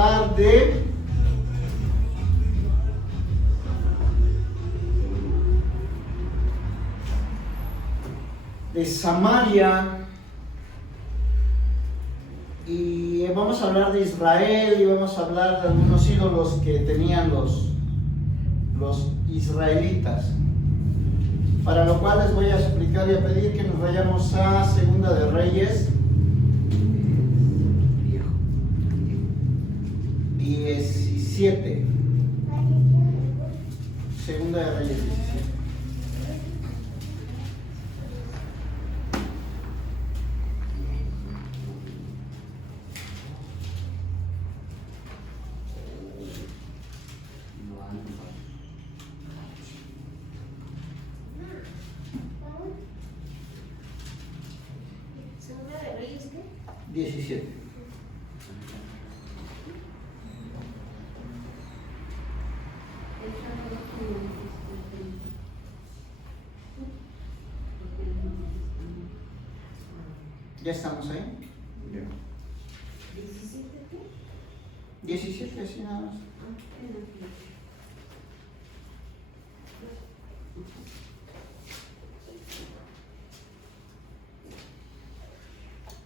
hablar de Samaria, y vamos a hablar de Israel y vamos a hablar de algunos ídolos que tenían los israelitas, para lo cual les voy a explicar y a pedir que nos vayamos a Segunda de Reyes 17. Segunda de Reyes 17. ¿Segunda de Reyes qué? 17. ¿Ya estamos ahí? 17 qué? 17, así nada más.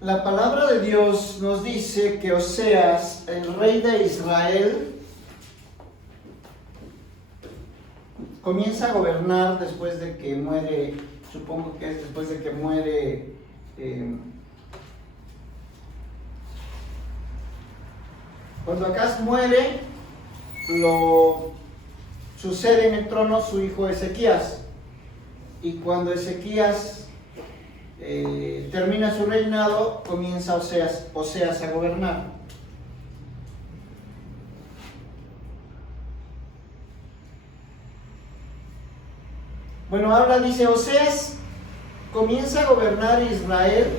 La palabra de Dios nos dice que Oseas, el rey de Israel, comienza a gobernar después de que muere, supongo que es después de que muere cuando Acaz muere, lo sucede en el trono su hijo Ezequías, y cuando Ezequías termina su reinado, comienza Oseas a gobernar. Bueno, habla, dice, Oseas comienza a gobernar Israel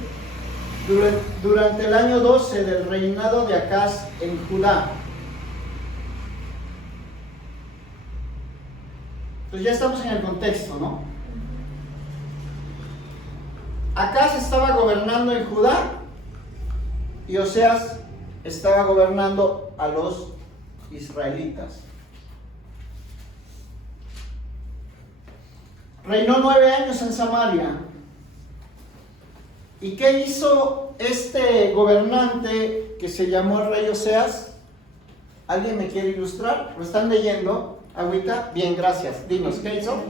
durante el año 12 del reinado de Acaz en Judá. Entonces ya estamos en el contexto, ¿no? Acaz estaba gobernando en Judá y Oseas estaba gobernando a los israelitas. Reinó 9 años en Samaria. ¿Y qué hizo este gobernante que se llamó el rey Oseas? ¿Alguien me quiere ilustrar? ¿Lo están leyendo? Agüita. Bien, gracias. Dinos, ¿qué hizo?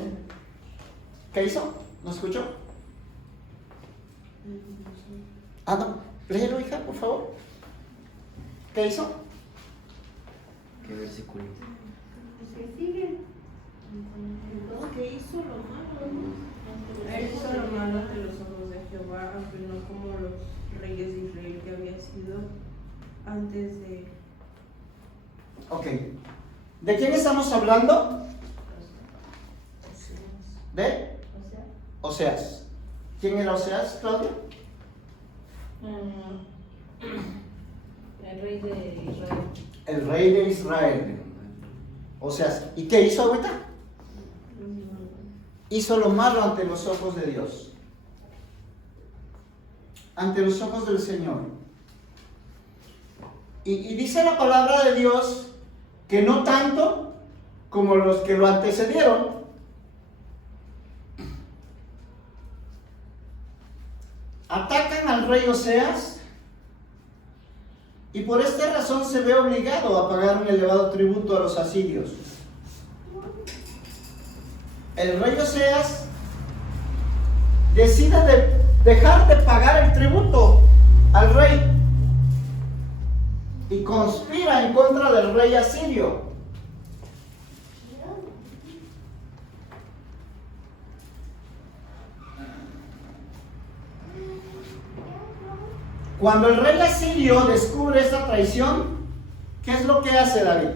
¿Qué hizo? ¿No escuchó? Ah, no. Léelo, hija, por favor. ¿Qué hizo? ¿Qué versículo? Pues que sigue. Que hizo lo malo, ¿no? Él hizo lo malo ante los ojos de Jehová, aunque no como los reyes de Israel que había sido antes de... Ok. ¿De quién estamos hablando? ¿De? Oseas. ¿Quién era Oseas, Claudia? El rey de Israel. El rey de Israel. Oseas. ¿Y qué hizo ahorita? Hizo lo malo ante los ojos de Dios, ante los ojos del Señor. Y dice la palabra de Dios que no tanto como los que lo antecedieron. Atacan al rey Oseas y por esta razón se ve obligado a pagar un elevado tributo a los asirios. El rey Oseas decide dejar de pagar el tributo al rey y conspira en contra del rey asirio. Cuando el rey asirio descubre esta traición, ¿qué es lo que hace David?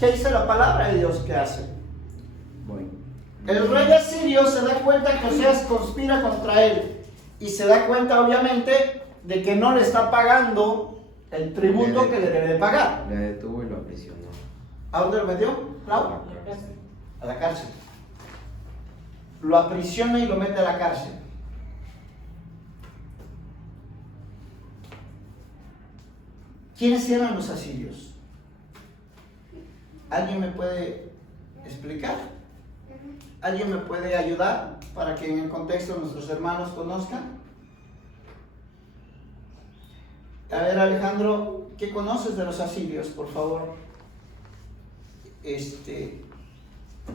¿Qué dice la palabra de Dios que hace? Voy. El rey asirio se da cuenta que Oseas conspira contra él y se da cuenta obviamente de que no le está pagando el tributo que le debe pagar. Le detuvo y lo aprisionó. ¿A dónde lo metió? Clau? A la cárcel. Lo aprisiona y lo mete a la cárcel. ¿Quiénes eran los asirios? ¿Alguien me puede explicar? ¿Alguien me puede ayudar para que en el contexto nuestros hermanos conozcan? A ver, Alejandro, ¿qué conoces de los asirios, por favor?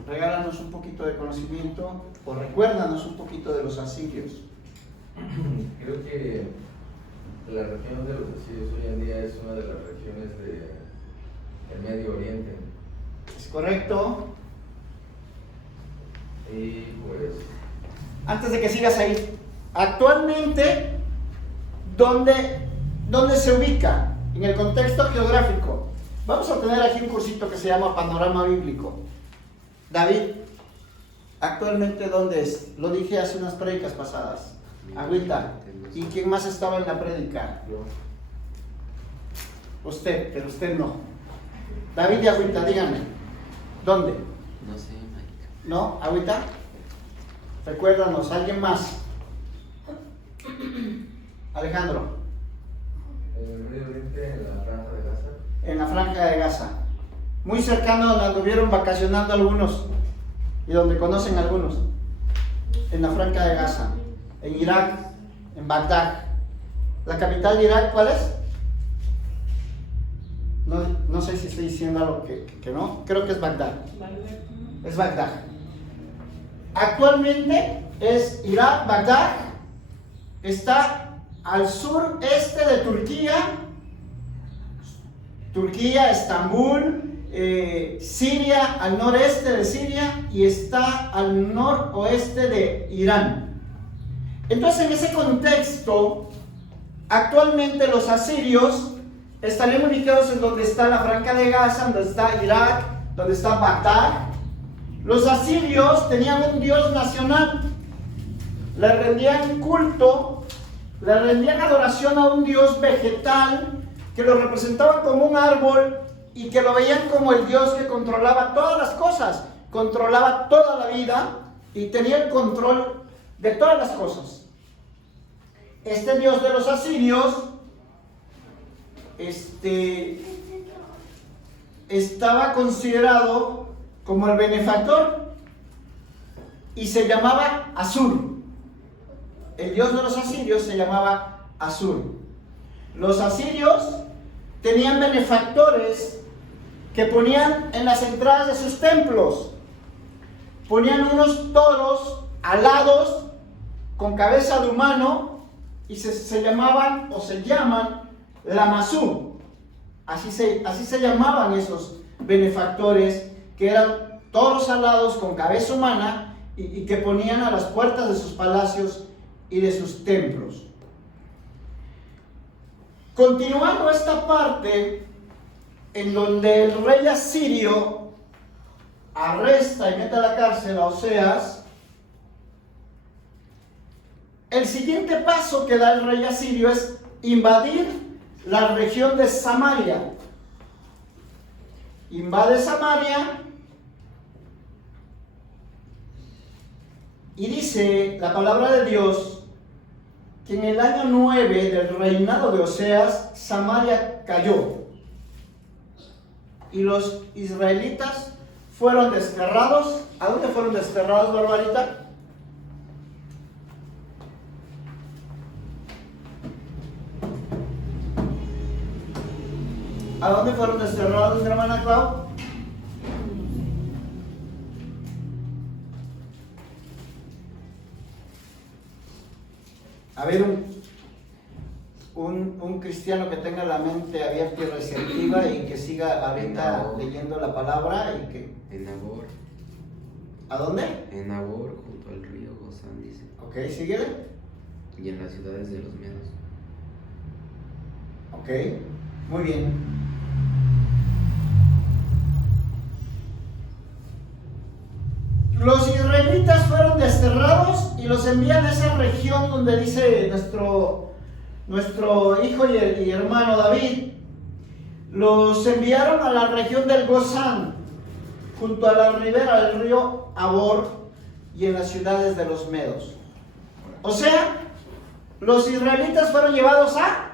Regálanos un poquito de conocimiento o recuérdanos un poquito de los asirios. Creo que la región de los asirios hoy en día es una de las regiones del Medio Oriente. ¿Es correcto? Y pues, Antes de que sigas ahí, actualmente, ¿dónde se ubica en el contexto geográfico? Vamos a tener aquí un cursito que se llama Panorama Bíblico. David, ¿actualmente dónde es? Lo dije hace unas prédicas pasadas. Agüita. ¿Y quién más estaba en la prédica? yo, Usted, pero usted no. David y Agüita, díganme. ¿Dónde? No sé, marica. ¿No? ¿Agüita? Recuérdanos, ¿alguien más? Alejandro. en el Medio Oriente, en la Franja de Gaza. En la Franja de Gaza. Muy cercano a donde anduvieron vacacionando algunos y donde conocen algunos. En la Franja de Gaza. En Irak, en Bagdad. ¿La capital de Irak cuál es? No sé si estoy diciendo algo que no. Creo que es Bagdad. Es Bagdad. Actualmente es Irak, Bagdad. Está al sureste de Turquía. Turquía, Estambul, Siria, al noreste de Siria, y está al noroeste de Irán. Entonces, en ese contexto, actualmente los asirios estarían ubicados en donde está la Franja de Gaza, donde está Irak, donde está Bagdad. Los asirios tenían un dios nacional, le rendían culto, le rendían adoración a un dios vegetal que lo representaban como un árbol y que lo veían como el dios que controlaba todas las cosas, controlaba toda la vida y tenía el control de todas las cosas. Este dios de los asirios estaba considerado como el benefactor y se llamaba Asur. El dios de los asirios se llamaba Asur. Los asirios tenían benefactores que ponían en las entradas de sus templos. Ponían unos toros alados con cabeza de humano y se llamaban o se llaman Lamasú. Así se llamaban esos benefactores, que eran toros alados con cabeza humana y que ponían a las puertas de sus palacios y de sus templos. Continuando esta parte en donde el rey asirio arresta y mete a la cárcel a Oseas, el siguiente paso que da el rey asirio es invadir la región de Samaria. Invade Samaria y dice la palabra de Dios que en el año 9 del reinado de Oseas, Samaria cayó y los israelitas fueron desterrados. ¿A dónde fueron desterrados, Barbarita? ¿A dónde fueron desterrados, mi hermana Clau? A ver, un cristiano que tenga la mente abierta y receptiva y que siga ahorita leyendo la palabra y que... En Nabor. ¿A dónde? En Nabor, junto al río Gozán, dice. Ok, síguele. Y en las ciudades de los medos. Ok, muy bien. Los israelitas fueron desterrados y los envían a esa región donde dice nuestro hijo y hermano David. Los enviaron a la región del Gozán, junto a la ribera del río Abor y en las ciudades de los medos. O sea, los israelitas fueron llevados a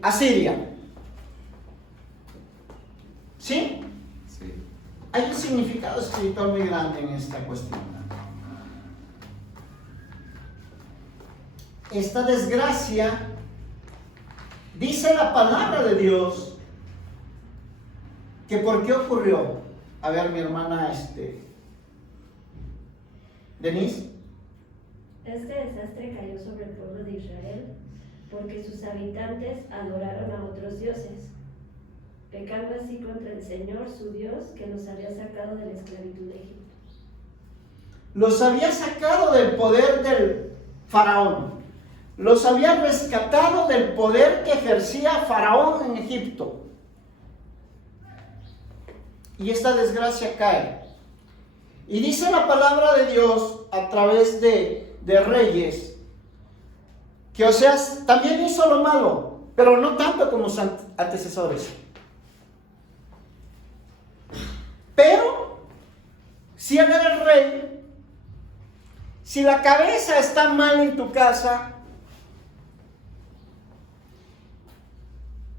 Asiria. Hay un significado espiritual muy grande en esta cuestión. Esta desgracia, dice la palabra de Dios, que ¿por qué ocurrió? A ver, mi hermana, Denise. Este desastre cayó sobre el pueblo de Israel porque sus habitantes adoraron a otros dioses, pecando así contra el Señor, su Dios, que los había sacado de la esclavitud de Egipto. Los había sacado del poder del faraón. Los había rescatado del poder que ejercía Faraón en Egipto. Y esta desgracia cae. Y dice la palabra de Dios a través de Reyes, que Oseas también hizo lo malo, pero no tanto como sus antecesores. Pero, si él era el rey, si la cabeza está mal en tu casa,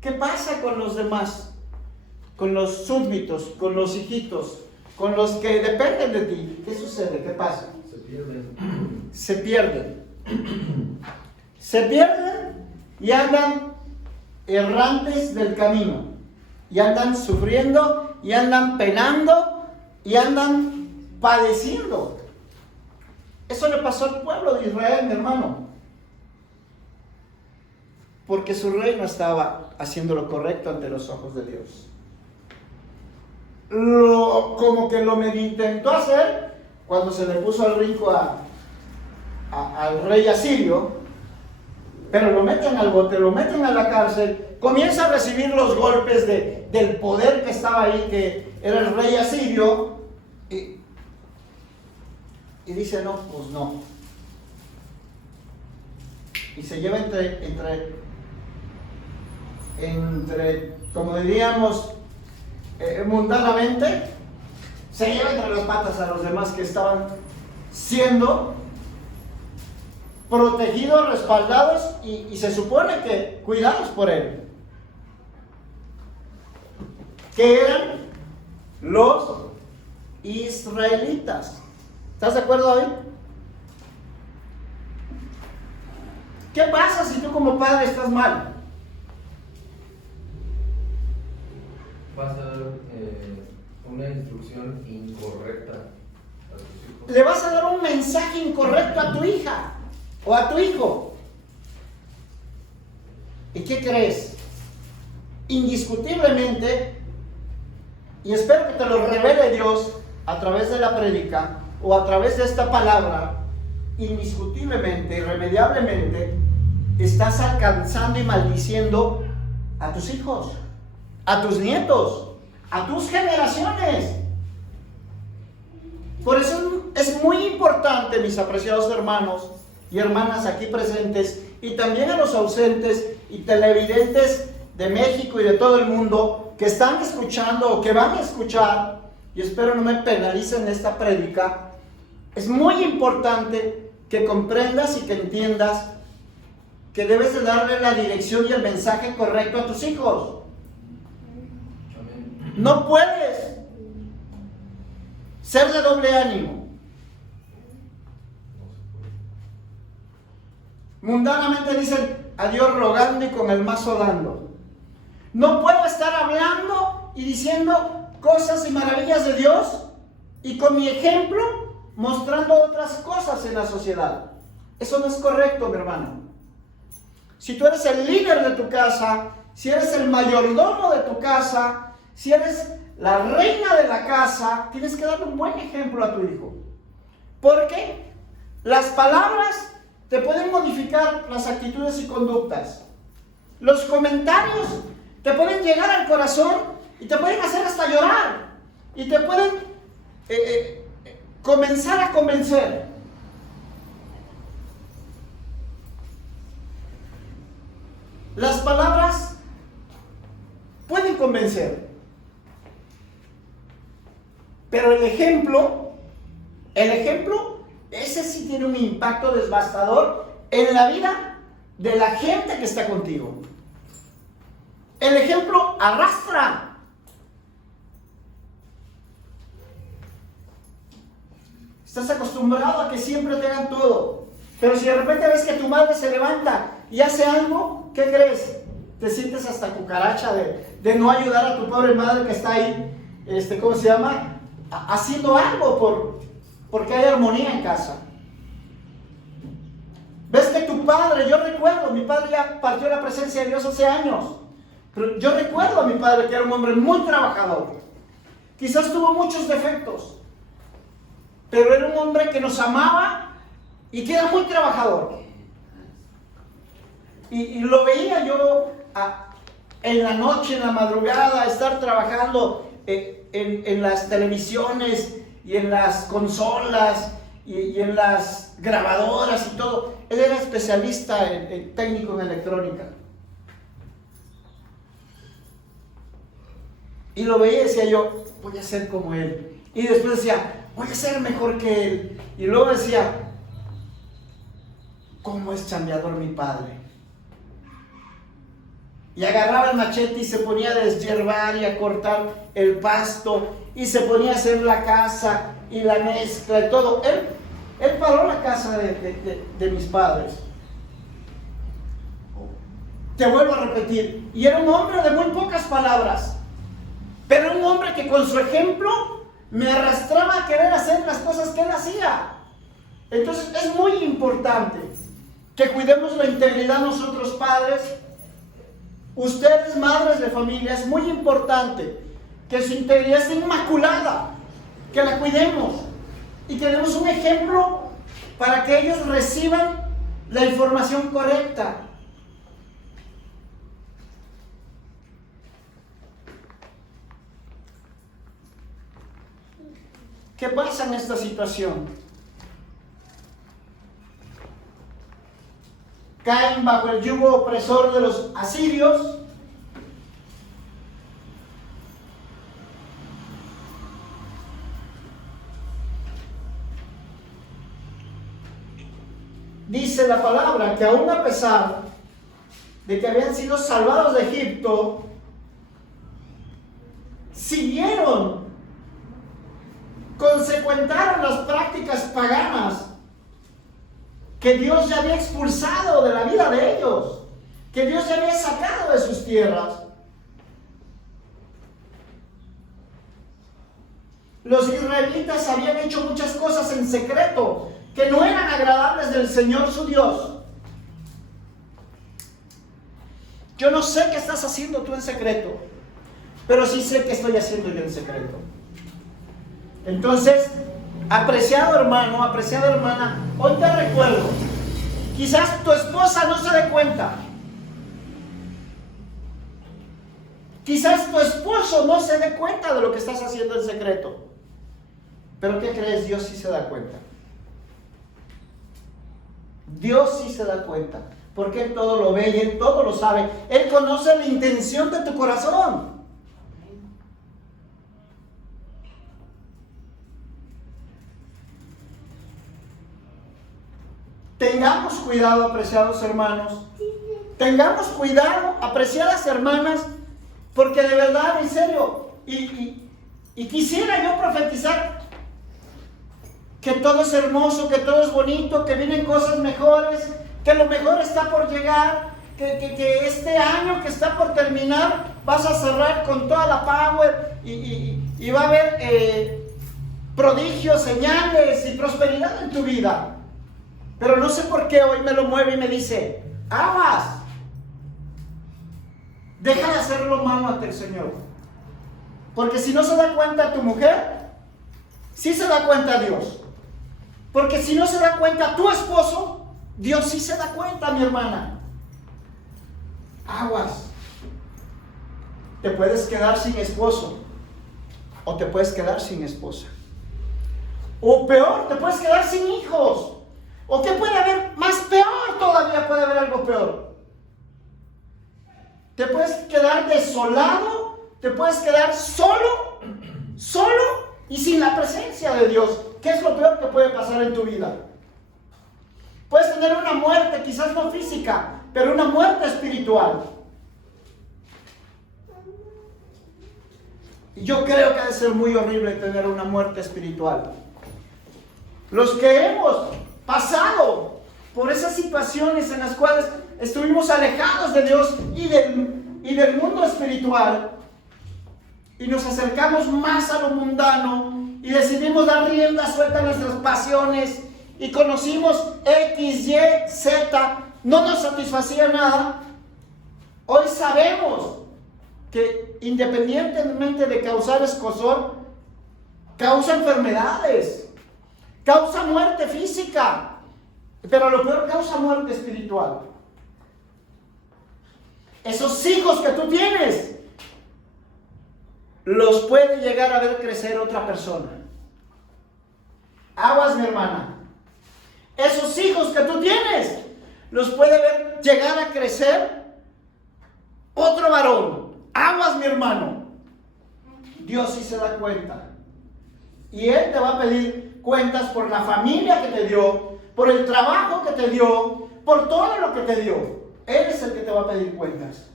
¿qué pasa con los demás? Con los súbditos, con los hijitos, con los que dependen de ti. ¿Qué sucede? ¿Qué pasa? Se pierden. Se pierden. Se pierden y andan errantes del camino. Y andan sufriendo, y andan penando, y andan padeciendo. Eso le pasó al pueblo de Israel, mi hermano. Porque su rey no estaba haciendo lo correcto ante los ojos de Dios. Como que lo intentó hacer cuando se le puso al brinco al rey asirio, pero lo meten al bote, lo meten a la cárcel, comienza a recibir los golpes del poder que estaba ahí, que era el rey asirio, y dice, no, pues no. Y se lleva entre como diríamos, mundanamente, se lleva entre las patas a los demás que estaban siendo protegidos, respaldados y se supone que cuidados por él, que eran los israelitas. ¿Estás de acuerdo, David? ¿Qué pasa si tú como padre estás mal? Vas a dar una instrucción incorrecta a tus hijos. Le vas a dar un mensaje incorrecto a tu hija o a tu hijo. ¿Y qué crees? Indiscutiblemente, y espero que te lo revele Dios a través de la prédica o a través de esta palabra, indiscutiblemente, irremediablemente, estás alcanzando y maldiciendo a tus hijos, a tus nietos, a tus generaciones. Por eso es muy importante, mis apreciados hermanos y hermanas aquí presentes, y también a los ausentes y televidentes de México y de todo el mundo que están escuchando o que van a escuchar, y espero no me penalicen esta prédica. Es muy importante que comprendas y que entiendas que debes de darle la dirección y el mensaje correcto a tus hijos. Amén. No puedes ser de doble ánimo. Mundanamente dicen a Dios rogando y con el mazo dando. No puedo estar hablando y diciendo cosas y maravillas de Dios y con mi ejemplo mostrando otras cosas en la sociedad. Eso no es correcto, mi hermano. Si tú eres el líder de tu casa, si eres el mayordomo de tu casa, si eres la reina de la casa, tienes que darle un buen ejemplo a tu hijo. Porque las palabras te pueden modificar las actitudes y conductas. Los comentarios te pueden llegar al corazón y te pueden hacer hasta llorar. Y te pueden comenzar a convencer. Las palabras pueden convencer. Pero el ejemplo, ese sí tiene un impacto devastador en la vida de la gente que está contigo. El ejemplo arrastra. Estás acostumbrado a que siempre te hagan todo. Pero si de repente ves que tu madre se levanta y hace algo, ¿qué crees? Te sientes hasta cucaracha de no ayudar a tu pobre madre que está ahí, ¿cómo se llama? Haciendo algo porque hay armonía en casa. Ves que tu padre, yo recuerdo, mi padre ya partió la presencia de Dios hace años, pero yo recuerdo a mi padre que era un hombre muy trabajador. Quizás tuvo muchos defectos, pero era un hombre que nos amaba y que era muy trabajador. Y lo veía yo en la noche, en la madrugada, estar trabajando en las televisiones y en las consolas y en las grabadoras y todo. Él era especialista en técnico en electrónica. Y lo veía y decía yo, voy a ser como él. Y después decía, voy a ser mejor que él. Y luego decía, ¿cómo es chambeador mi padre? Y agarraba el machete y se ponía a deshiervar y a cortar el pasto. Y se ponía a hacer la casa y la mezcla y todo. Él paró la casa de mis padres. Te vuelvo a repetir. Y era un hombre de muy pocas palabras. Pero un hombre que con su ejemplo me arrastraba a querer hacer las cosas que él hacía. Entonces es muy importante que cuidemos la integridad nosotros padres. Ustedes madres de familia, es muy importante que su integridad esté inmaculada, que la cuidemos y que demos un ejemplo para que ellos reciban la información correcta. ¿Qué pasa en esta situación? Caen bajo el yugo opresor de los asirios. Dice la palabra que aún a pesar de que habían sido salvados de Egipto, siguieron, consecuentaron las prácticas paganas que Dios ya había expulsado de la vida de ellos, que Dios ya había sacado de sus tierras. Los israelitas habían hecho muchas cosas en secreto que no eran agradables del Señor su Dios. Yo no sé qué estás haciendo tú en secreto, pero sí sé qué estoy haciendo yo en secreto. Entonces, apreciado hermano, apreciada hermana, hoy te recuerdo, quizás tu esposa no se dé cuenta, quizás tu esposo no se dé cuenta de lo que estás haciendo en secreto, pero ¿qué crees? Dios sí se da cuenta. Dios sí se da cuenta, porque Él todo lo ve y Él todo lo sabe. Él conoce la intención de tu corazón. Tengamos cuidado, apreciados hermanos. Tengamos cuidado, apreciadas hermanas, porque de verdad, en serio, y quisiera yo profetizar que todo es hermoso, que todo es bonito, que vienen cosas mejores, que lo mejor está por llegar, que este año que está por terminar vas a cerrar con toda la power y va a haber prodigios, señales y prosperidad en tu vida. Pero no sé por qué hoy me lo mueve y me dice, aguas, deja de hacer lo malo ante el Señor. Porque si no se da cuenta tu mujer, sí se da cuenta Dios. Porque si no se da cuenta tu esposo, Dios sí se da cuenta, mi hermana. Aguas. Te puedes quedar sin esposo o te puedes quedar sin esposa. O peor, te puedes quedar sin hijos. ¿O qué puede haber? Más peor todavía, puede haber algo peor. Te puedes quedar desolado, te puedes quedar solo y sin la presencia de Dios. ¿Qué es lo peor que puede pasar en tu vida? Puedes tener una muerte, quizás no física, pero una muerte espiritual. Y yo creo que ha de ser muy horrible tener una muerte espiritual. los que hemos pasado por esas situaciones en las cuales estuvimos alejados de Dios y del mundo espiritual, y nos acercamos más a lo mundano y decidimos dar rienda suelta a nuestras pasiones y conocimos X, Y, Z, no nos satisfacía nada. Hoy sabemos que independientemente de causar escozor, causa enfermedades, causa muerte física, pero lo peor, causa muerte espiritual. Esos hijos que tú tienes los puede llegar a ver crecer otra persona. Aguas, mi hermana. Esos hijos que tú tienes los puede ver llegar a crecer otro varón. Aguas, mi hermano. Dios sí se da cuenta. Y Él te va a pedir cuentas por la familia que te dio, por el trabajo que te dio, por todo lo que te dio. Él es el que te va a pedir cuentas.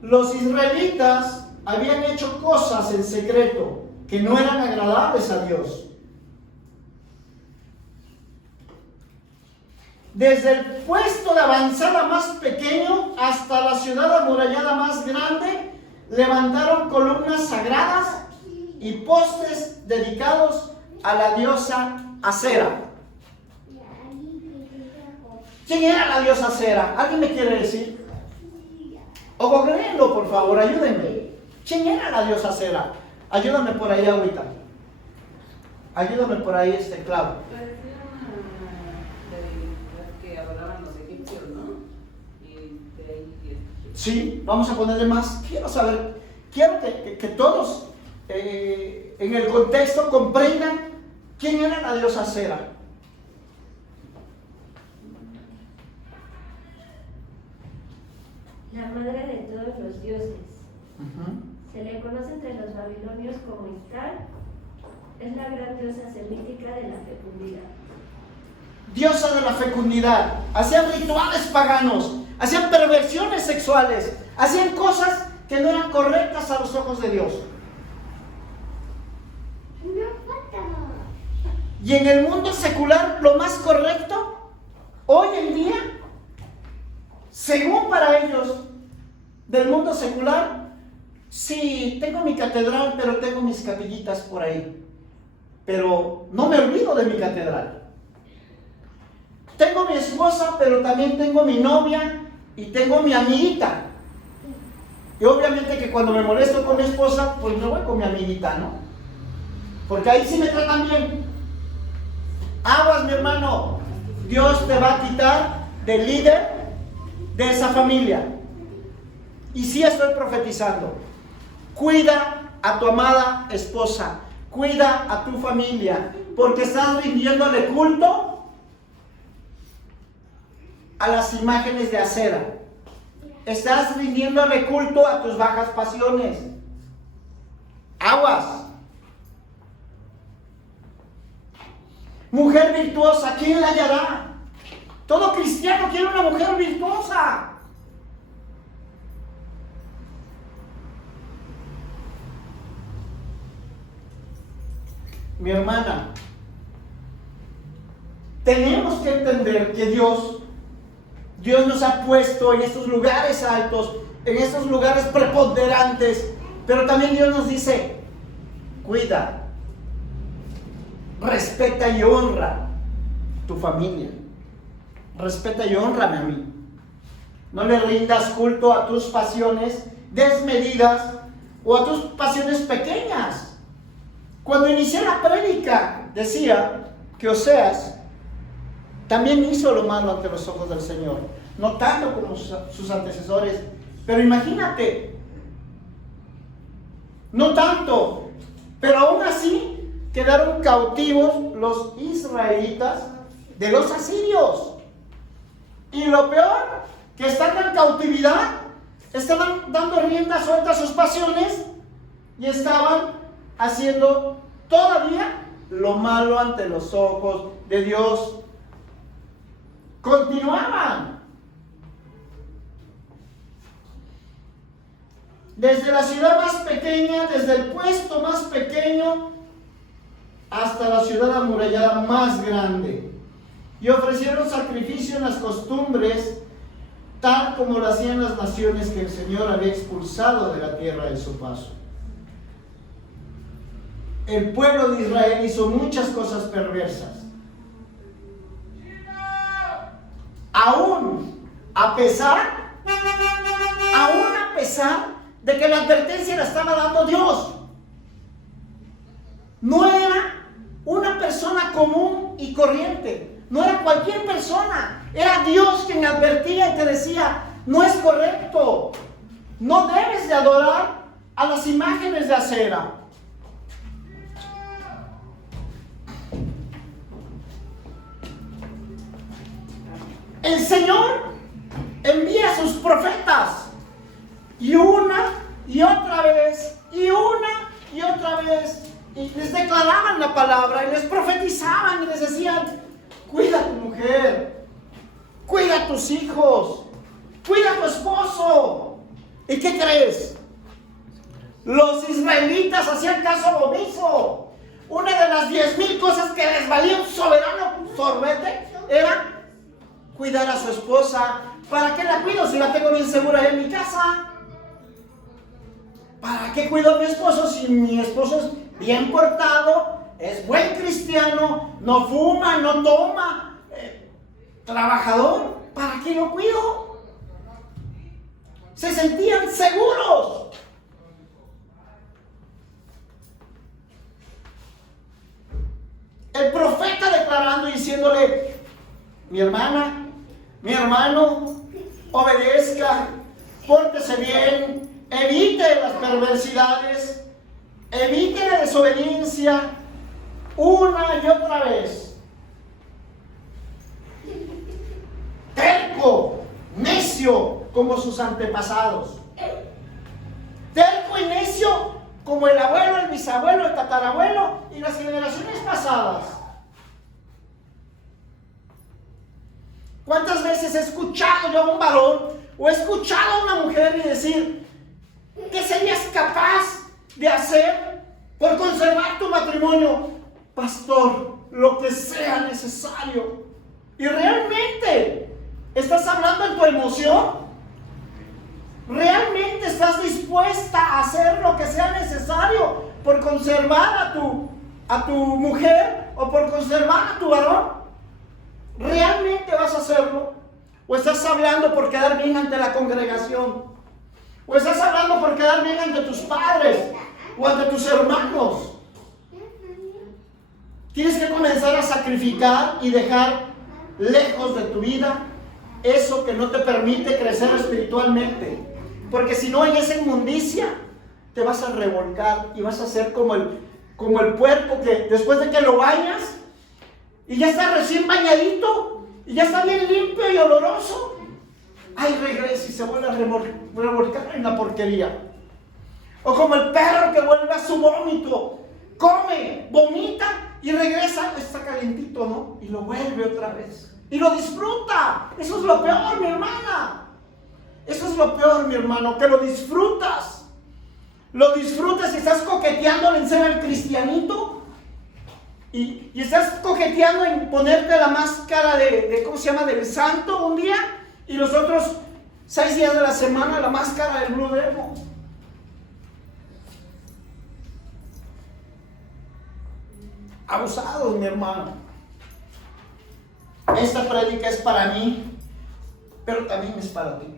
Los israelitas habían hecho cosas en secreto que no eran agradables a Dios. Desde el puesto de avanzada más pequeño hasta la ciudad amurallada más grande, levantaron columnas sagradas y postes dedicados a la diosa Acera. ¿Quién era la diosa Acera? ¿Alguien me quiere decir? O googleenlo, por favor, ayúdenme. ¿Quién era la diosa Acera? Ayúdame por ahí, ahorita. Ayúdame por ahí, Clau. Sí, vamos a ponerle más. Quiero saber, quiero que todos en el contexto comprendan quién era la diosa Acera. La madre de todos los dioses. Se le conoce entre los babilonios como Ishtar. Es la gran diosa semítica de la fecundidad. Diosa de la fecundidad. Hacían rituales paganos, hacían perversiones sexuales, hacían cosas que no eran correctas a los ojos de Dios. Y en el mundo secular, lo más correcto, hoy en día, según para ellos, del mundo secular, sí, tengo mi catedral, pero tengo mis capillitas por ahí. Pero no me olvido de mi catedral. Tengo mi esposa, pero también tengo mi novia y tengo mi amiguita. Y obviamente que cuando me molesto con mi esposa, pues me voy con mi amiguita, ¿no? Porque ahí sí me tratan bien. Aguas, mi hermano. Dios te va a quitar del líder de esa familia. Y sí estoy profetizando. Cuida a tu amada esposa. Cuida a tu familia. Porque estás rindiéndole culto a las imágenes de Acera. Estás rindiéndole culto a tus bajas pasiones. Aguas. Mujer virtuosa, ¿quién la hallará? Todo cristiano quiere una mujer virtuosa. Mi hermana, tenemos que entender que Dios nos ha puesto en estos lugares altos, en estos lugares preponderantes, pero también Dios nos dice, cuida, respeta y honra tu familia, respeta y honrame a mí. No le rindas culto a tus pasiones desmedidas o a tus pasiones pequeñas. Cuando inicié la prédica, decía que Oseas también hizo lo malo ante los ojos del Señor. No tanto como sus antecesores, pero imagínate, no tanto, pero aún así quedaron cautivos los israelitas de los asirios. Y lo peor, que están en cautividad, estaban dando rienda suelta a sus pasiones y estaban haciendo todavía lo malo ante los ojos de Dios. Continuaban. Desde la ciudad más pequeña, desde el puesto más pequeño, hasta la ciudad amurallada más grande. Y ofrecieron sacrificio en las costumbres, tal como lo hacían las naciones que el Señor había expulsado de la tierra de su paso. El pueblo de Israel hizo muchas cosas perversas. Aún a pesar de que la advertencia la estaba dando Dios. No era una persona común y corriente, no era cualquier persona, era Dios quien advertía y te decía: no es correcto, no debes de adorar a las imágenes de acera. El Señor envía a sus profetas y una y otra vez, y una y otra vez, y les declaraban la palabra y les profetizaban y les decían: cuida a tu mujer, cuida a tus hijos, cuida a tu esposo. ¿Y qué crees? Los israelitas hacían caso omiso. Una de las 10,000 cosas que les valía un soberano sorbete era cuidar a su esposa. ¿Para qué la cuido si la tengo bien segura en mi casa? ¿Para qué cuido a mi esposo si mi esposo es bien portado, es buen cristiano, no fuma, no toma, trabajador? ¿Para qué lo cuido? Se sentían seguros. El profeta declarando y diciéndole: mi hermana, mi hermano, obedezca, pórtese bien, evite las perversidades, evite la desobediencia, una y otra vez. Terco, necio como sus antepasados. Terco y necio como el abuelo, el bisabuelo, el tatarabuelo y las generaciones pasadas. ¿Cuántas veces he escuchado yo a un varón o he escuchado a una mujer y decir: ¿qué serías capaz de hacer por conservar tu matrimonio? Pastor, lo que sea necesario. ¿Y realmente estás hablando en tu emoción? ¿Realmente estás dispuesta a hacer lo que sea necesario por conservar a tu mujer o por conservar a tu varón? ¿Realmente vas a hacerlo? ¿O estás hablando por quedar bien ante la congregación? ¿O estás hablando por quedar bien ante tus padres o ante tus hermanos? Tienes que comenzar a sacrificar y dejar lejos de tu vida eso que no te permite crecer espiritualmente. Porque si no, en esa inmundicia te vas a revolcar y vas a ser como el puerco que después de que lo bañas y ya está recién bañadito y ya está bien limpio y oloroso, ahí regresa y se vuelve a revolcar en la porquería. O como el perro que vuelve a su vómito, come, vomita y regresa, está calientito, ¿no? Y lo vuelve otra vez y lo disfruta. Eso es lo peor, mi hermana. Eso es lo peor, mi hermano, que lo disfrutas. Lo disfrutas y estás coqueteando en ser el cristianito. Y estás coqueteando en ponerte la máscara de ¿cómo se llama? Del santo un día. Y los otros 6 días de la semana la máscara del Blue Demon. Abusados, mi hermano. Esta prédica es para mí, pero también es para ti.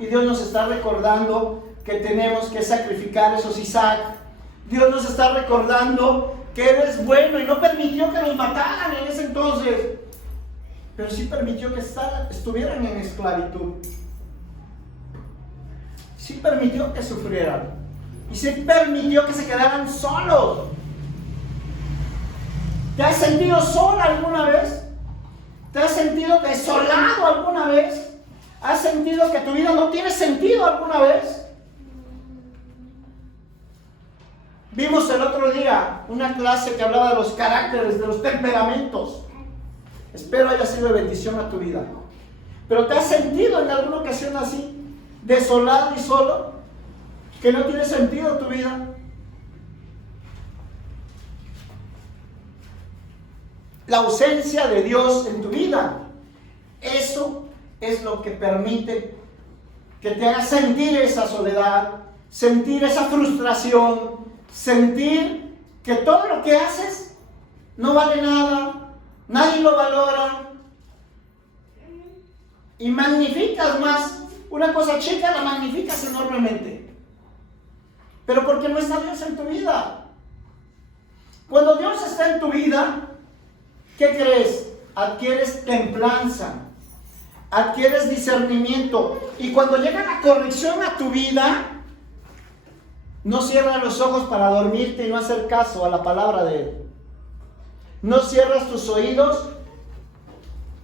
Y Dios nos está recordando que tenemos que sacrificar esos Isaac. Dios nos está recordando que Él es bueno y no permitió que nos mataran en ese entonces, pero sí permitió que estuvieran en esclavitud. Sí permitió que sufrieran y sí permitió que se quedaran solos. ¿Te has sentido sola alguna vez? ¿Te has sentido desolado alguna vez? ¿Has sentido que tu vida no tiene sentido alguna vez? Vimos el otro día una clase que hablaba de los caracteres, de los temperamentos. Espero haya sido de bendición a tu vida. ¿Pero te has sentido en alguna ocasión así? desolado y solo, que no tiene sentido tu vida. La ausencia de Dios en tu vida, eso es lo que permite que te haga sentir esa soledad, sentir esa frustración, sentir que todo lo que haces no vale nada, nadie lo valora, y magnificas más una cosa chica, la magnificas enormemente, pero porque no está Dios en tu vida. Cuando Dios está en tu vida, ¿qué crees? Adquieres templanza, adquieres discernimiento, y cuando llega la corrección a tu vida, no cierras los ojos para dormirte y no hacer caso a la palabra de Él. No cierras tus oídos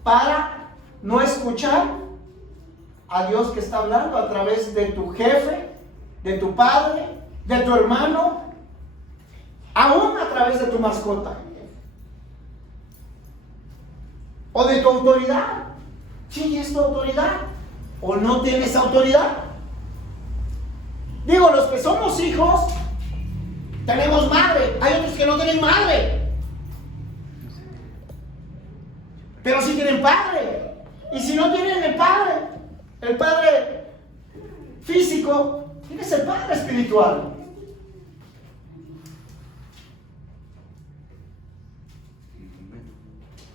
para no escuchar a Dios que está hablando a través de tu jefe, de tu padre, de tu hermano, aún a través de tu mascota o de tu autoridad. ¿Quién es tu autoridad? ¿O no tienes autoridad? Digo, los que somos hijos tenemos madre, hay otros que no tienen madre, pero sí tienen padre. Y si no tienen el padre físico, tienes el padre espiritual.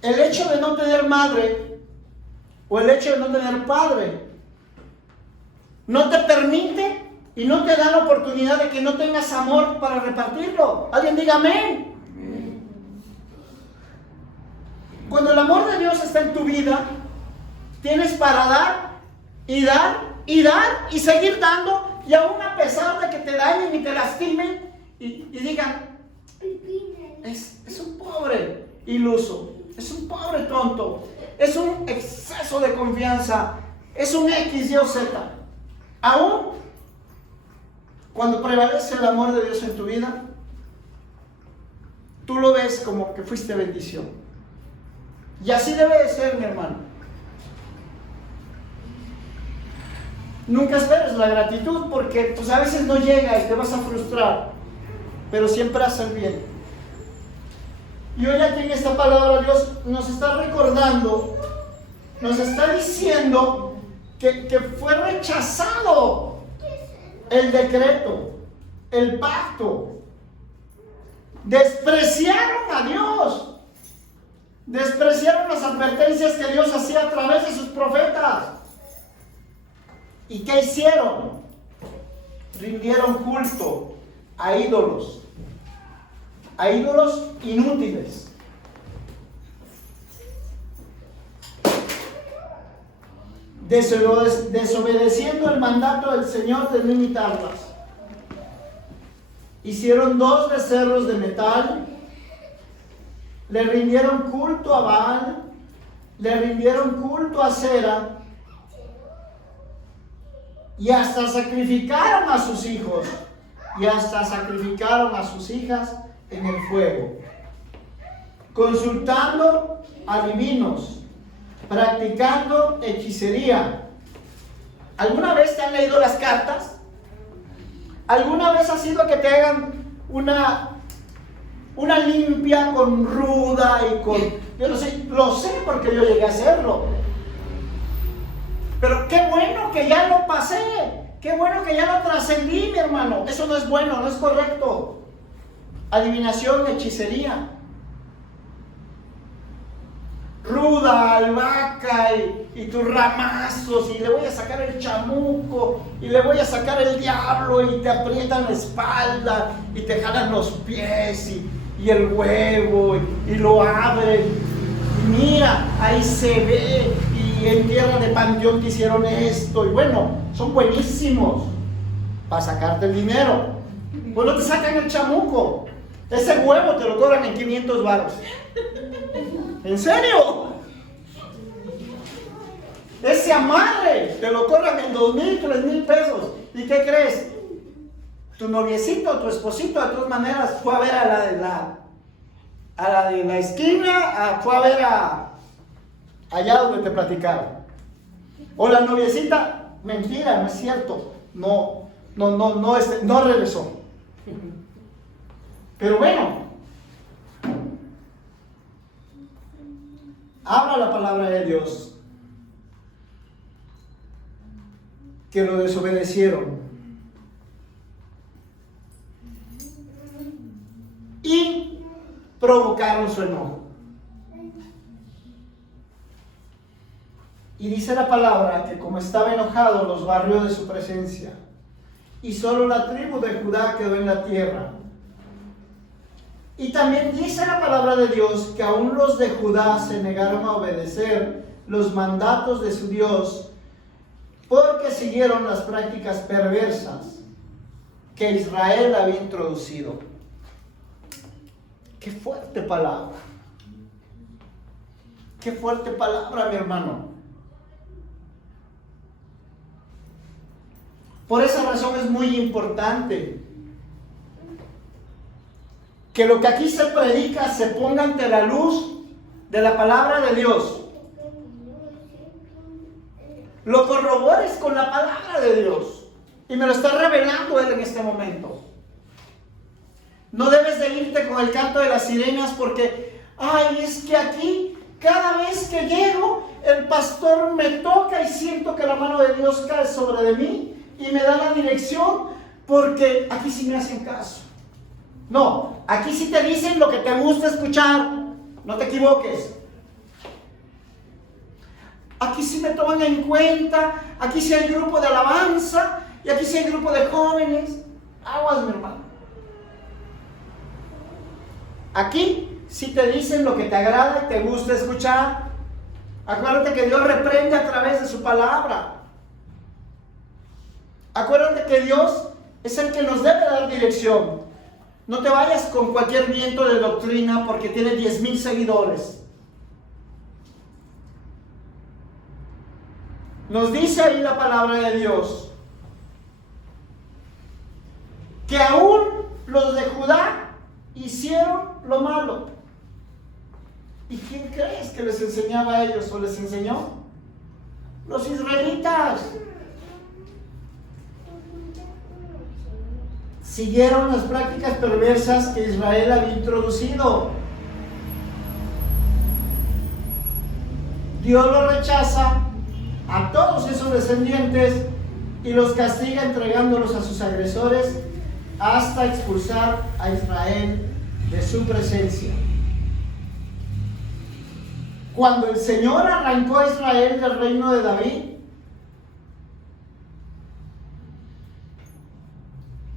El hecho de no tener madre o el hecho de no tener padre no te permite y no te da la oportunidad de que no tengas amor para repartirlo. Alguien diga amén. Cuando el amor de Dios está en tu vida, tienes para dar y dar y dar y seguir dando, y aún a pesar de que te dañen y te lastimen y digan, es un pobre iluso, es un pobre tonto, es un exceso de confianza, es un X, Y o Z. Aún cuando prevalece el amor de Dios en tu vida, tú lo ves como que fuiste bendición. Y así debe de ser, mi hermano. Nunca esperes la gratitud, porque pues a veces no llega y te vas a frustrar, pero siempre haz el bien. Y hoy aquí en esta palabra Dios nos está recordando, nos está diciendo que fue rechazado el decreto, el pacto. Despreciaron a Dios, despreciaron las advertencias que Dios hacía a través de sus profetas. ¿Y qué hicieron? Rindieron culto a ídolos inútiles. Desobedeciendo el mandato del Señor de no imitarlas. Hicieron 2 becerros de metal, le rindieron culto a Baal, le rindieron culto a Cera, y hasta sacrificaron a sus hijos y hasta sacrificaron a sus hijas en el fuego, consultando adivinos, practicando hechicería. ¿Alguna vez te han leído las cartas? ¿Alguna vez ha sido que te hagan una limpia con ruda y con... Yo lo sé porque yo llegué a hacerlo. Pero qué bueno que ya lo pasé, qué bueno que ya lo trascendí, mi hermano. Eso no es bueno, no es correcto. Adivinación, hechicería. Ruda, albahaca y tus ramazos, y le voy a sacar el chamuco, y le voy a sacar el diablo, y te aprietan la espalda, y te jalan los pies, y el huevo, y lo abren. Y mira, ahí se ve. Y en tierra de panteón te hicieron esto, y bueno, son buenísimos para sacarte el dinero. Pues no te sacan el chamuco, ese huevo te lo cobran en 500 varos. ¿En serio? Ese amarre te lo cobran en 2,000, 3,000 pesos. ¿Y qué crees? Tu noviecito, tu esposito, de todas maneras fue a ver a la de la esquina, fue a ver allá donde te platicaron. O la noviecita Mentira, no es cierto. No regresó. Pero bueno, habla la palabra de Dios que lo desobedecieron y provocaron su enojo. Y dice la palabra que como estaba enojado, los barrió de su presencia. Y solo la tribu de Judá quedó en la tierra. Y también dice la palabra de Dios que aún los de Judá se negaron a obedecer los mandatos de su Dios porque siguieron las prácticas perversas que Israel había introducido. Qué fuerte palabra. Qué fuerte palabra, mi hermano. Por esa razón es muy importante que lo que aquí se predica se ponga ante la luz de la palabra de Dios. Lo corrobores con la palabra de Dios. Y me lo está revelando Él en este momento. No debes de irte con el canto de las sirenas porque, ay, es que aquí, cada vez que llego, el pastor me toca y siento que la mano de Dios cae sobre de mí y me da la dirección porque aquí sí me hacen caso. No, aquí sí te dicen lo que te gusta escuchar, no te equivoques. Aquí sí me toman en cuenta, aquí sí hay grupo de alabanza y aquí sí hay grupo de jóvenes. Aguas, mi hermano. Aquí sí te dicen lo que te agrada y te gusta escuchar. Acuérdate que Dios reprende a través de su palabra. Acuérdate que Dios es el que nos debe dar dirección. No te vayas con cualquier viento de doctrina porque tiene 10,000 seguidores. Nos dice ahí la palabra de Dios que aún los de Judá hicieron lo malo. ¿Y quién crees que les enseñaba a ellos o les enseñó? Los israelitas. Siguieron las prácticas perversas que Israel había introducido. Dios lo rechaza a todos esos descendientes y los castiga entregándolos a sus agresores hasta expulsar a Israel de su presencia. Cuando el Señor arrancó a Israel del reino de David,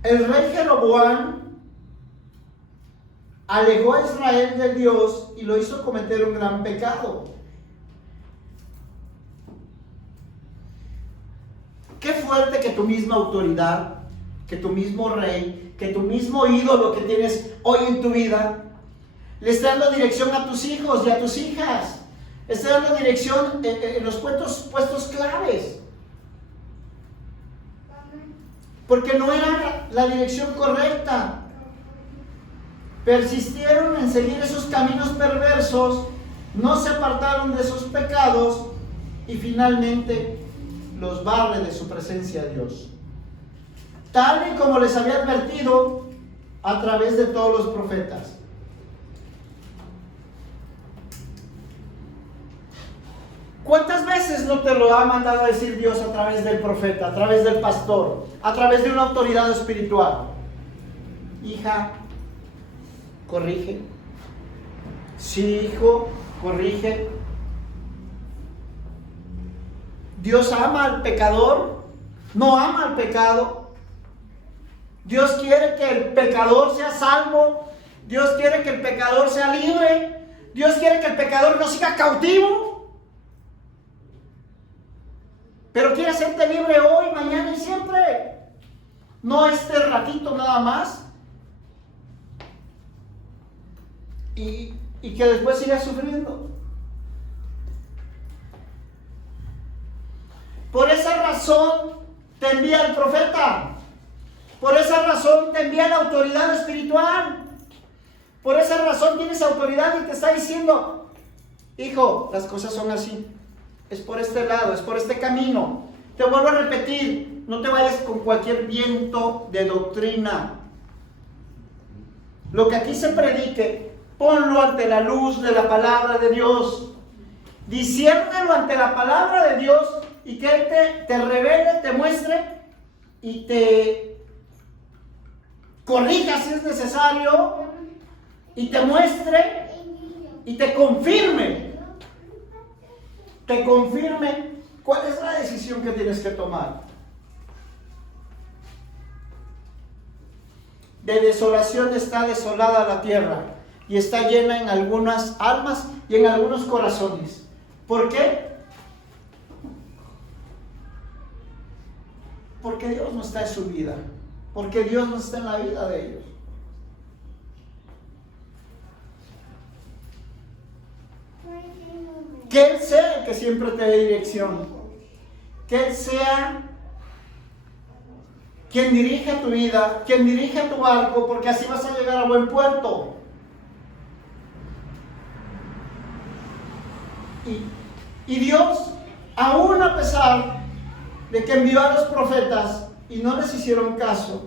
el rey Jeroboam alejó a Israel de Dios y lo hizo cometer un gran pecado. Qué fuerte que tu misma autoridad, que tu mismo rey, que tu mismo ídolo que tienes hoy en tu vida, le esté dando dirección a tus hijos y a tus hijas. Le esté dando dirección en los puestos claves. Porque no era la dirección correcta. Persistieron en seguir esos caminos perversos, no se apartaron de esos pecados y finalmente los barre de su presencia a Dios. Tal y como les había advertido a través de todos los profetas. ¿Cuántas veces no te lo ha mandado a decir Dios a través del profeta, a través del pastor, a través de una autoridad espiritual? Hija, corrige. Sí, hijo, corrige. Dios ama al pecador, no ama al pecado. Dios quiere que el pecador sea salvo. Dios quiere que el pecador sea libre. Dios quiere que el pecador no siga cautivo. Pero quiere hacerte libre hoy, mañana y siempre. No este ratito nada más. Y que después sigas sufriendo. Por esa razón te envía el profeta. Por esa razón te envía la autoridad espiritual. Por esa razón tienes autoridad y te está diciendo: hijo, las cosas son así. Es por este lado, es por este camino. Te vuelvo a repetir, no te vayas con cualquier viento de doctrina. Lo que aquí se predique, ponlo ante la luz de la palabra de Dios. Disciérnelo ante la palabra de Dios y que Él te revele, te muestre y te corrija si es necesario y te muestre y te confirme cuál es la decisión que tienes que tomar. De desolación está desolada la tierra y está llena en algunas almas y en algunos corazones. ¿Por qué? Porque Dios no está en su vida, porque Dios no está en la vida de ellos. Que Él sea el que siempre te dé dirección, que Él sea quien dirija tu vida, quien dirija tu barco, porque así vas a llegar a buen puerto. Y Dios, aún a pesar de que envió a los profetas y no les hicieron caso,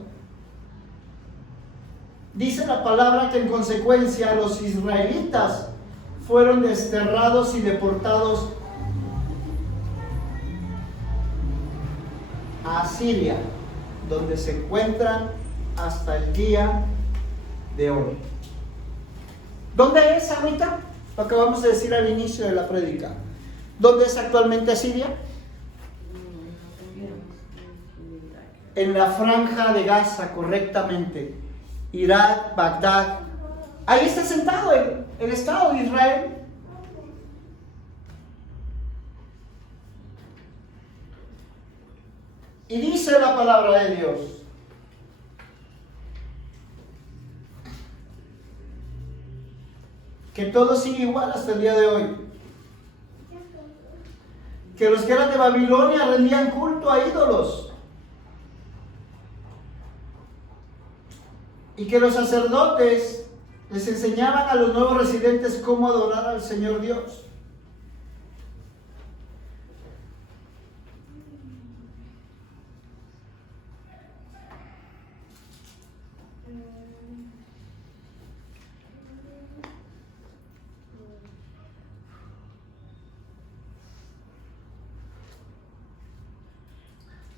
dice la palabra que en consecuencia los israelitas fueron desterrados y deportados a Asiria, donde se encuentran hasta el día de hoy. ¿Dónde es ahorita? Lo acabamos de decir al inicio de la prédica. ¿Dónde es actualmente Asiria? En la franja de Gaza, correctamente. Irak, Bagdad. Ahí está sentado el Estado de Israel. Y dice la palabra de Dios que todo sigue igual hasta el día de hoy. Que los que eran de Babilonia rendían culto a ídolos. Y que los sacerdotes les enseñaban a los nuevos residentes cómo adorar al Señor Dios.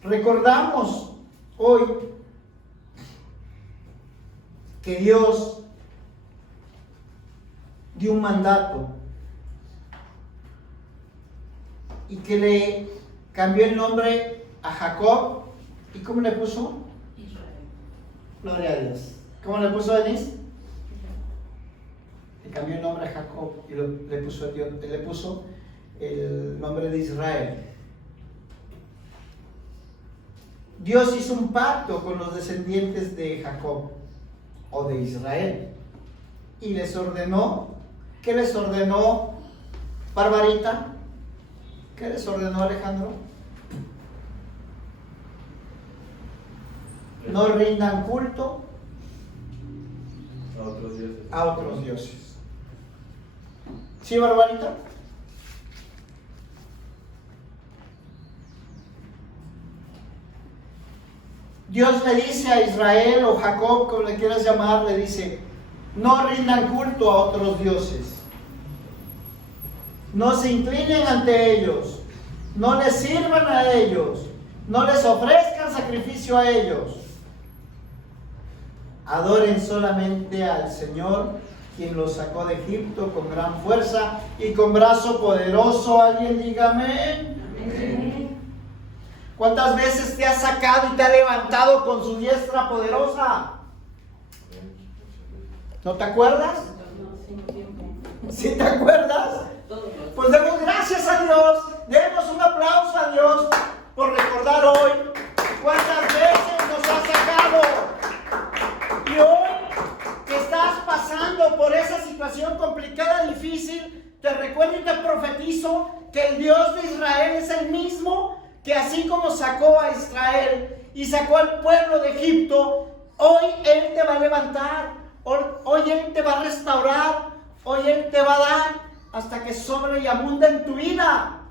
Recordamos hoy que Dios dio un mandato y que le cambió el nombre a Jacob. ¿Y cómo le puso? Israel. Gloria a Dios. ¿Cómo le puso a Denise? Le cambió el nombre a Jacob y le puso el nombre de Israel. Dios hizo un pacto con los descendientes de Jacob o de Israel y les ordenó. ¿Qué les ordenó, Barbarita? ¿Qué les ordenó, Alejandro? No rindan culto a otros dioses. ¿Sí, Barbarita? Dios le dice a Israel o Jacob, como le quieras llamar, le dice: no rindan culto a otros dioses, no se inclinen ante ellos, no les sirvan a ellos, no les ofrezcan sacrificio a ellos. Adoren solamente al Señor, quien los sacó de Egipto con gran fuerza y con brazo poderoso. ¿Alguien diga amén? Amén. ¿Cuántas veces te ha sacado y te ha levantado con su diestra poderosa? ¿No te acuerdas? No, sin tiempo. ¿Sí te acuerdas? Todos los Pues demos gracias a Dios, demos un aplauso a Dios por recordar hoy cuántas veces nos ha sacado. Y hoy que estás pasando por esa situación complicada, difícil, te recuerdo y te profetizo que el Dios de Israel es el mismo que así como sacó a Israel y sacó al pueblo de Egipto, hoy Él te va a levantar, hoy Él te va a restaurar, hoy Él te va a dar hasta que sobre y abunda en tu vida.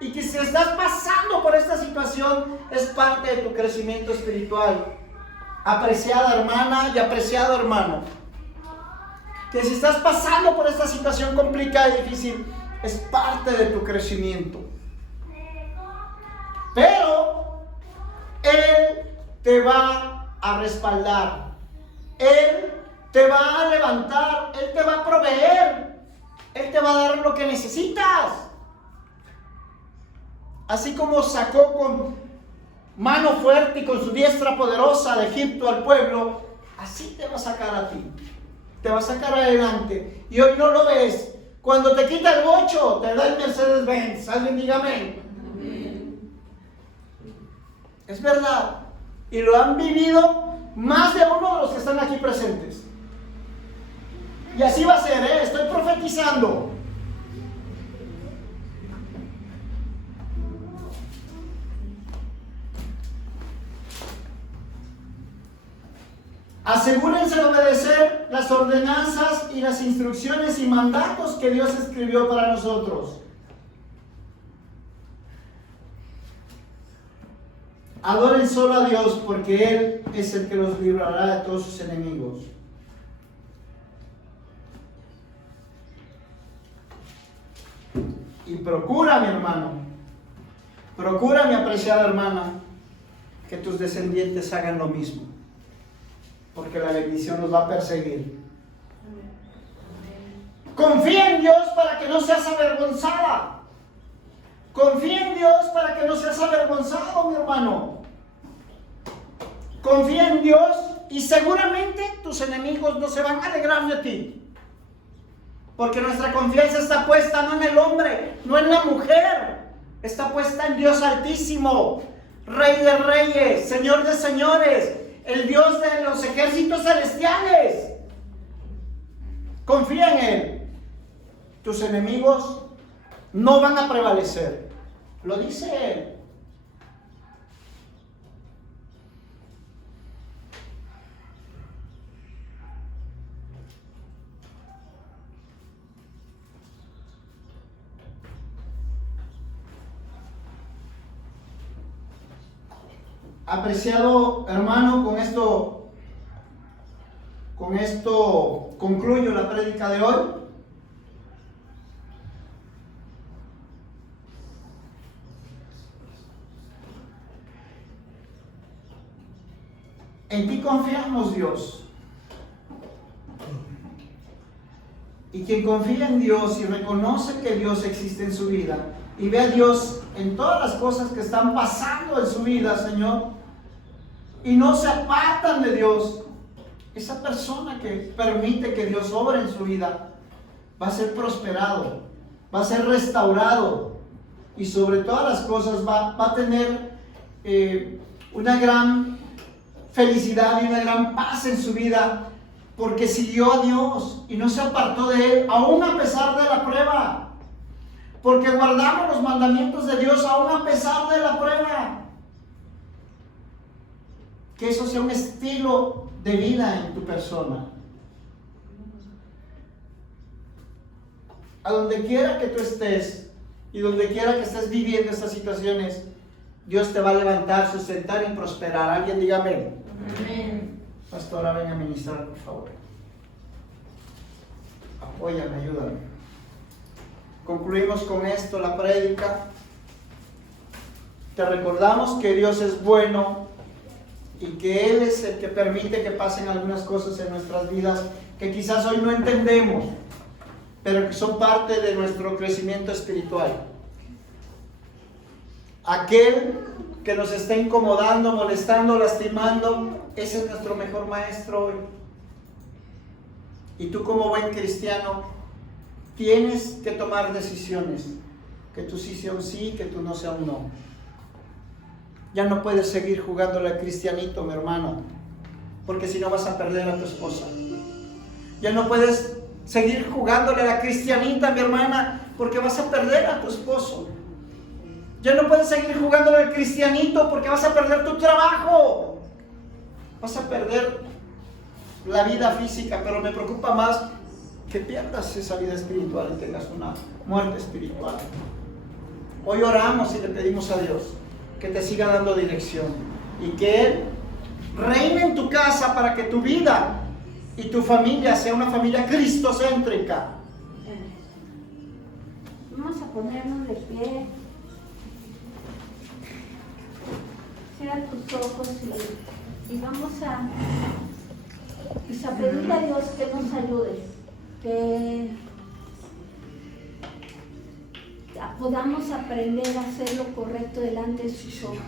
Y que si estás pasando por esta situación, es parte de tu crecimiento espiritual. Apreciada hermana y apreciado hermano, que si estás pasando por esta situación complicada y difícil, es parte de tu crecimiento. Pero Él te va a respaldar, Él te va a levantar, Él te va a proveer, Él te va a dar lo que necesitas. Así como sacó con mano fuerte y con su diestra poderosa de Egipto al pueblo, así te va a sacar a ti, te va a sacar adelante. Y hoy no lo ves. Cuando te quita el bocho, te da el Mercedes-Benz. Alguien diga amén. Es verdad. Y lo han vivido más de uno de los que están aquí presentes. Y así va a ser, estoy profetizando. Asegúrense de obedecer las ordenanzas y las instrucciones y mandatos que Dios escribió para nosotros. Adoren solo a Dios, porque Él es el que los librará de todos sus enemigos. Y procura, mi hermano, procura, mi apreciada hermana, que tus descendientes hagan lo mismo, porque la bendición los va a perseguir. Confía en Dios para que no seas avergonzada. Confía en Dios para que no seas avergonzado, mi hermano. Confía en Dios y seguramente tus enemigos no se van a alegrar de ti. Porque nuestra confianza está puesta no en el hombre, no en la mujer. Está puesta en Dios Altísimo, Rey de Reyes, Señor de Señores, el Dios de los ejércitos celestiales. Confía en Él. Tus enemigos no van a prevalecer. Lo dice Él. Apreciado hermano, con esto concluyo la prédica de hoy. En ti confiamos, Dios. Y quien confía en Dios y reconoce que Dios existe en su vida y ve a Dios en todas las cosas que están pasando en su vida, Señor, y no se apartan de Dios, esa persona que permite que Dios obre en su vida va a ser prosperado, va a ser restaurado y sobre todas las cosas va a tener una gran felicidad y una gran paz en su vida, porque siguió a Dios y no se apartó de Él, aún a pesar de la prueba, porque guardamos los mandamientos de Dios aún a pesar de la prueba. Que eso sea un estilo de vida en tu persona. A donde quiera que tú estés y donde quiera que estés viviendo estas situaciones, Dios te va a levantar, sustentar y prosperar. Alguien diga amén. Amén. Pastora, ven a ministrar, por favor. Apóyame, ayúdame. Concluimos con esto la prédica. Te recordamos que Dios es bueno y que Él es el que permite que pasen algunas cosas en nuestras vidas que quizás hoy no entendemos, pero que son parte de nuestro crecimiento espiritual. Aquel que nos está incomodando, molestando, lastimando, ese es nuestro mejor maestro hoy. Y tú, como buen cristiano, tienes que tomar decisiones, que tú sí sea un sí, que tú no sea un no. Ya no puedes seguir jugándole al cristianito, mi hermano, porque si no vas a perder a tu esposa. Ya no puedes seguir jugándole a la cristianita, mi hermana, porque vas a perder a tu esposo. Ya no puedes seguir jugándole al cristianito porque vas a perder tu trabajo. Vas a perder la vida física, pero me preocupa más que pierdas esa vida espiritual y tengas una muerte espiritual. Hoy oramos y le pedimos a Dios que te siga dando dirección y que Él reine en tu casa para que tu vida y tu familia sea una familia cristocéntrica. Vamos a ponernos de pie. Cierra tus ojos y vamos a pedirle a Dios que nos ayude, que podamos aprender a hacer lo correcto delante de sus ojos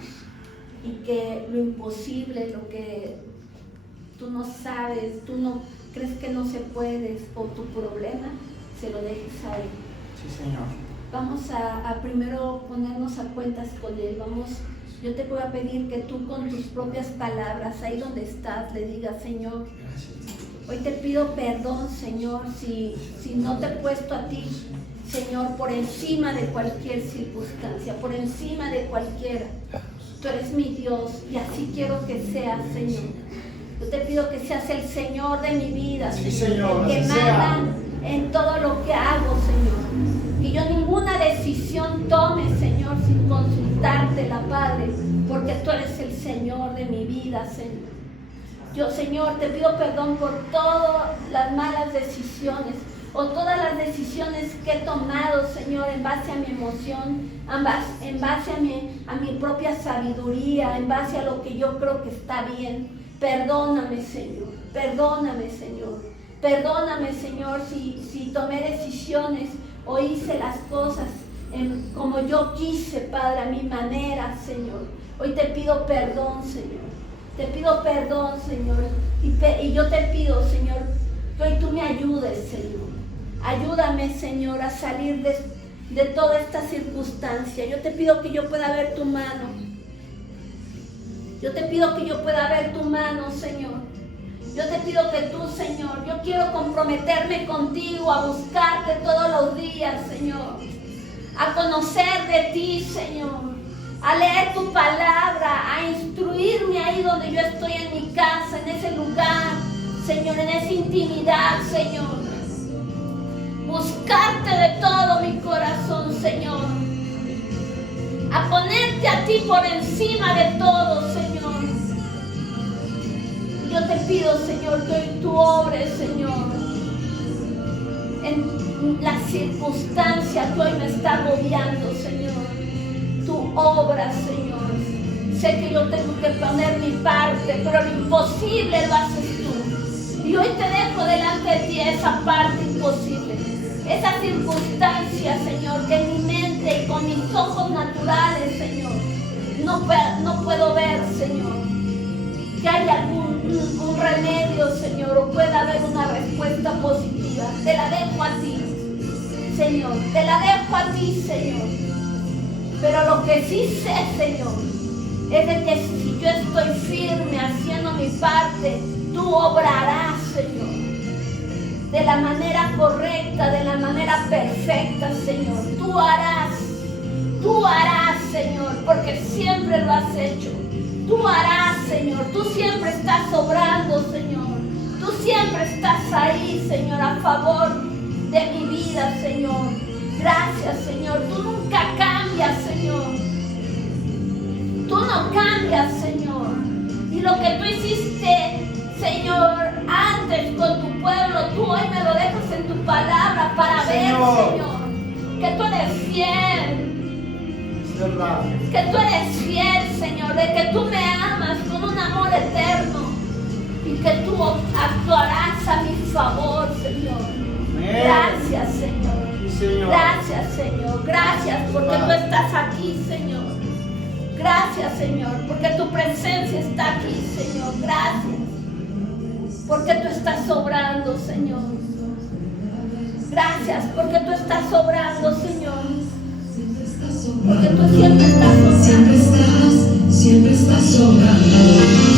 y que lo imposible, lo que tú no sabes, tú no crees que no se puede o tu problema, se lo dejes a Él. Sí, Señor. Vamos a primero ponernos a cuentas con Él. Yo te voy a pedir que tú con tus propias palabras, ahí donde estás, le digas: Señor, hoy te pido perdón, Señor, si no te he puesto a ti, Señor, por encima de cualquier circunstancia, por encima de cualquiera. Tú eres mi Dios y así quiero que seas, Señor. Yo te pido que seas el Señor de mi vida, Sí, Señor, Señor, el que así sea. manda en todo lo que hago, Señor. Que yo ninguna decisión tome, Señor, sin consultártela, Padre, porque tú eres el Señor de mi vida, Señor. Yo, Señor, te pido perdón por todas las malas decisiones o todas las decisiones que he tomado, Señor, en base a mi emoción, en base a mi propia sabiduría, en base a lo que yo creo que está bien. Perdóname, Señor, perdóname, Señor. Perdóname, Señor, si tomé decisiones o hice las cosas como yo quise, Padre, a mi manera, Señor. Hoy te pido perdón, Señor. Te pido perdón, Señor. Y yo te pido, Señor, que hoy tú me ayudes, Señor. Ayúdame, Señor, a salir de toda esta circunstancia. Yo te pido que yo pueda ver tu mano. Yo te pido que yo pueda ver tu mano, Señor. Yo te pido que tú, Señor, yo quiero comprometerme contigo a buscarte todos los días, Señor. A conocer de ti, Señor. A leer tu palabra, a instruirme ahí donde yo estoy en mi casa, en ese lugar, Señor, en esa intimidad, Señor. Buscarte de todo mi corazón, Señor. A ponerte a ti por encima de todo, Señor. Yo te pido, Señor, que hoy tú obres, Señor, en la circunstancia que hoy me está agobiando, Señor. Tú obras, Señor. Sé que yo tengo que poner mi parte, pero lo imposible lo haces tú. Y hoy te dejo delante de ti esa parte imposible, esa circunstancia, Señor, que en mi mente y con mis ojos naturales, Señor, no puedo ver, Señor. Que haya algún remedio, Señor, o pueda haber una respuesta positiva. Te la dejo a ti, Señor. Te la dejo a ti, Señor. Pero lo que sí sé, Señor, es de que si yo estoy firme haciendo mi parte, tú obrarás, Señor. De la manera correcta, de la manera perfecta, Señor. Tú harás, Señor, porque siempre lo has hecho. Tú harás, Señor. Tú siempre estás obrando, Señor. Tú siempre estás ahí, Señor, a favor de mi vida, Señor. Gracias, Señor. Tú nunca cambias, Señor. Tú no cambias, Señor. Y lo que tú hiciste, Señor, antes con tu pueblo, tú hoy me lo dejas en tu palabra para ver, Señor, que tú eres fiel. Que tú eres fiel, Señor, de que tú me amas con un amor eterno y que tú actuarás a mi favor, Señor. Gracias, Señor. Gracias, Señor. Gracias porque tú estás aquí, Señor. Gracias, Señor, porque tu presencia está aquí, Señor. Gracias porque tú estás obrando, Señor. Gracias porque tú estás obrando, Señor. Porque tú siempre estás obrando. Siempre estás obrando.